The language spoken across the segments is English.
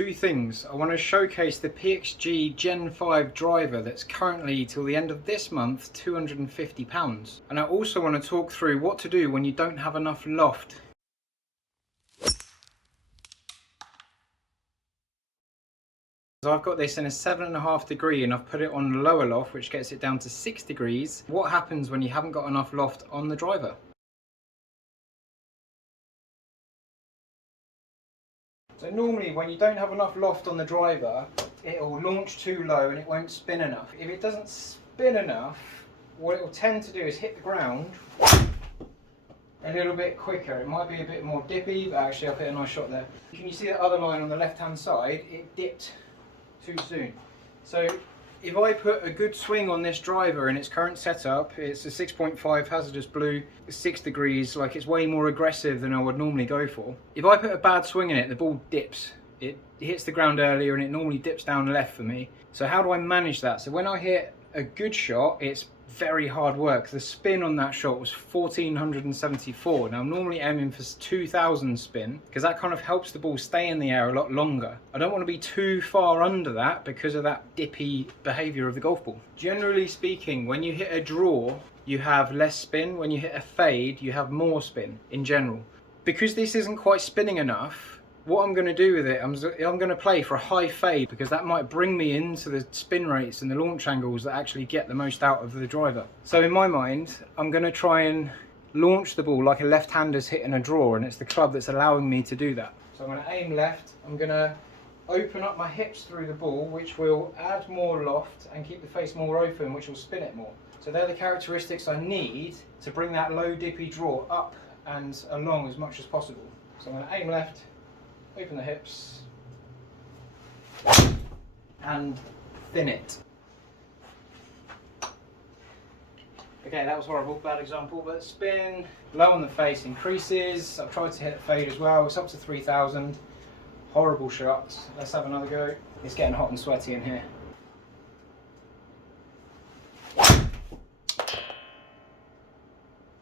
two things. I want to showcase the PXG Gen 5 driver that's currently, till the end of this month, £250. And I also want to talk through what to do when you don't have enough loft. So I've got this in a 7.5 degree and I've put it on lower loft, which gets it down to 6 degrees. What happens when you haven't got enough loft on the driver? So normally when you don't have enough loft on the driver, it'll launch too low and it won't spin enough. If it doesn't spin enough, what it will tend to do is hit the ground a little bit quicker. It might be a bit more dippy, but actually I've hit a nice shot there. Can you see that other line on the left hand side? It dipped too soon. So if I put a good swing on this driver in its current setup, it's a 6.5 hazardous blue, 6 degrees, like it's way more aggressive than I would normally go for. If I put a bad swing in it, the ball dips. It hits the ground earlier and it normally dips down left for me. So how do I manage that? So when I hit a good shot, it's very hard work. The spin on that shot was 1474. Now I'm normally aiming for 2000 spin because that kind of helps the ball stay in the air a lot longer. I don't want to be too far under that because of that dippy behavior of the golf ball. Generally speaking, when you hit a draw, you have less spin. When you hit a fade, you have more spin in general. Because this isn't quite spinning enough, what I'm going to do with it, I'm going to play for a high fade because that might bring me into the spin rates and the launch angles that actually get the most out of the driver. So in my mind, I'm going to try and launch the ball like a left-hander's hitting a draw, and it's the club that's allowing me to do that. So I'm going to aim left, I'm going to open up my hips through the ball, which will add more loft and keep the face more open, which will spin it more. So they're the characteristics I need to bring that low dippy draw up and along as much as possible. So I'm going to aim left, open the hips and thin it. Okay, that was horrible, bad example, but spin low on the face increases. I've tried to hit a fade as well, it's up to 3000. Horrible shot. Let's have another go. It's getting hot and sweaty in here.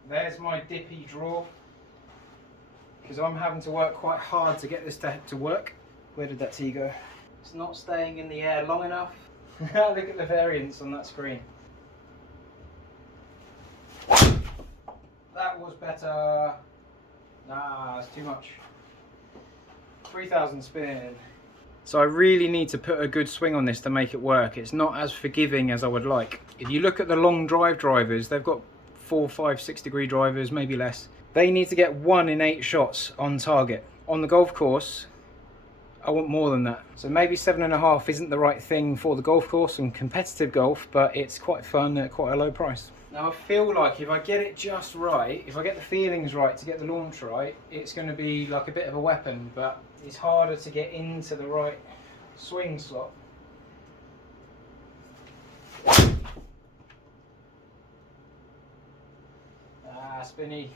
There's my dippy draw, because I'm having to work quite hard to get this to work. Where did that tee go? It's not staying in the air long enough. Look at the variance on that screen. That was better. Nah, that's too much. 3000 spin. So I really need to put a good swing on this to make it work. It's not as forgiving as I would like. If you look at the long drive drivers, they've got 4, 5, 6 degree drivers, maybe less. They need to get 1 in 8 shots on target. On the golf course, I want more than that. So maybe 7.5 isn't the right thing for the golf course and competitive golf, but it's quite fun at quite a low price. Now I feel like if I get it just right, if I get the feelings right to get the launch right, it's going to be like a bit of a weapon, but it's harder to get into the right swing slot. Ah, spinny.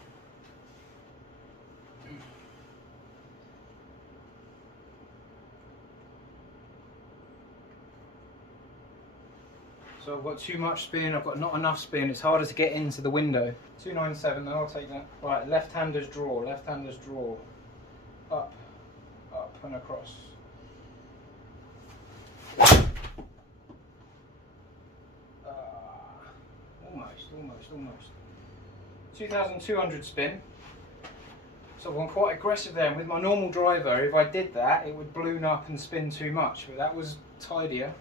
So I've got too much spin, I've got not enough spin, it's harder to get into the window. 297, I'll take that. Right, left-hander's draw, left-hander's draw. Up, up and across. Almost. 2200 spin. So I've gone quite aggressive there, and with my normal driver, if I did that, it would balloon up and spin too much, but that was tidier.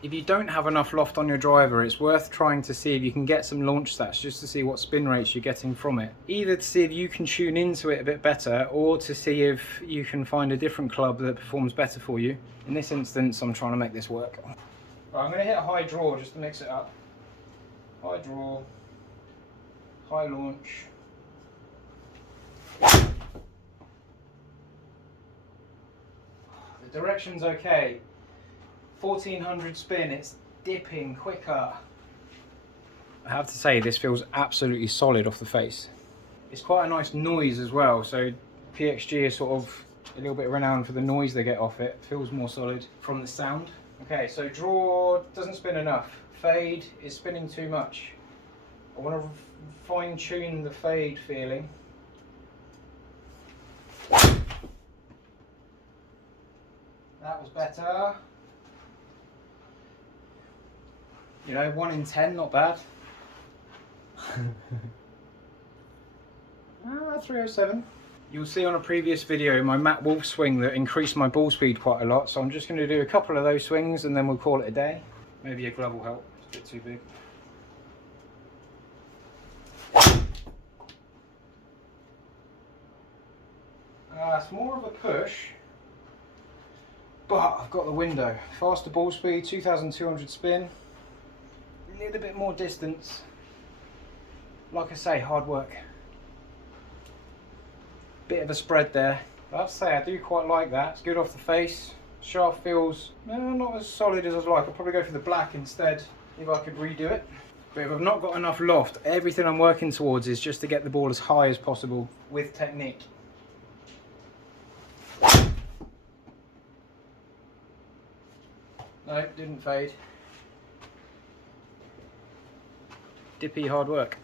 If you don't have enough loft on your driver, it's worth trying to see if you can get some launch stats just to see what spin rates you're getting from it. Either to see if you can tune into it a bit better, or to see if you can find a different club that performs better for you. In this instance, I'm trying to make this work. Right, I'm going to hit a high draw just to mix it up. High draw, high launch. The direction's okay. 1400 spin, it's dipping quicker. I have to say, this feels absolutely solid off the face. It's quite a nice noise as well, so PXG is sort of a little bit renowned for the noise they get off it. It feels more solid from the sound. Okay, so draw doesn't spin enough. Fade is spinning too much. I want to fine tune the fade feeling. That was better. You know, 1 in 10, not bad. 307. You'll see on a previous video my Matt Wolf swing that increased my ball speed quite a lot, so I'm just going to do a couple of those swings and then we'll call it a day. Maybe a glove will help, it's a bit too big. It's more of a push, but I've got the window. Faster ball speed, 2,200 spin, a little bit more distance. Like I say, hard work. Bit of a spread there. But I have to say, I do quite like that. It's good off the face. Shaft feels not as solid as I'd like. I'll probably go for the black instead if I could redo it. But if I've not got enough loft, everything I'm working towards is just to get the ball as high as possible with technique. No, didn't fade. Dippy hard work.